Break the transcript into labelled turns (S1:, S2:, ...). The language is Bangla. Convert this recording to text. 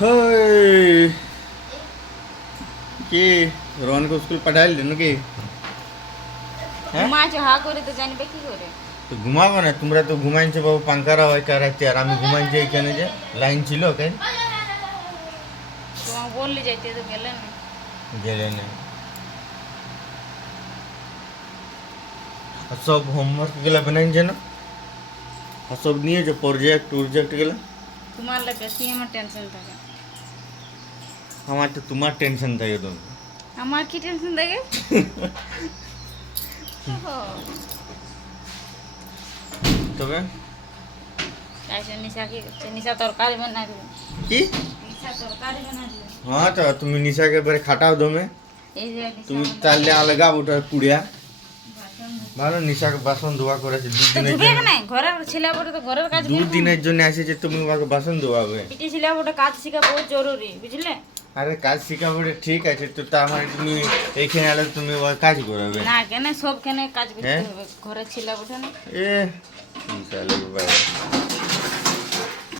S1: हय के रोहन को स्कूल पढ़ाई देनु
S2: के? घुमा तो हा? करे तो जाने
S1: पे की करे तो घुमावो ना तुमरा तो घुमाइनचे बाबू पांकारा होय करा त्यार आम्ही घुमाइनचे इकने जे
S2: लाईन छिलो काय तो बोलले जाते
S1: तो गेले ना गेले ना सब होमवर्क गेला बनाइनचे ना सब नहीं है जो प्रोजेक्ट प्रोजेक्ट गेला
S2: তোমার লাগে বেশি আমার টেনশন থাকে।
S1: আমার তো তোমার টেনশন থাকে তুমি
S2: আমার কি টেনশন থাকে?
S1: তবে?
S2: কি
S1: কি? হ্যাঁ তো তুমি নিশাকে এবারে খাটাও দমে। তুমি তাহলে আলগা ওটা পুড়িয়া। ভালো নিশাকে বাসন ধোয়া করেছে দুদিনের জন্য।
S2: ঘরের ছেলে বড় তো ঘরের কাজ
S1: দুদিনের জন্য এসেছে তুমি ওকে বাসন ধোয়াবে।
S2: পিটি ছেলে বড় কাজ শেখা বহুত জরুরি বুঝলে?
S1: আরে কাজ শেখা রে, ঠিক আছে তো তা আমার তুমি এইখানে আলো তুমি ওই কাজ করাবে।
S2: না কেন সব কেন কাজ করতে
S1: হ্যাঁ?
S2: হবে ঘরের ছেলে বটে না।
S1: এ ব্যাপার।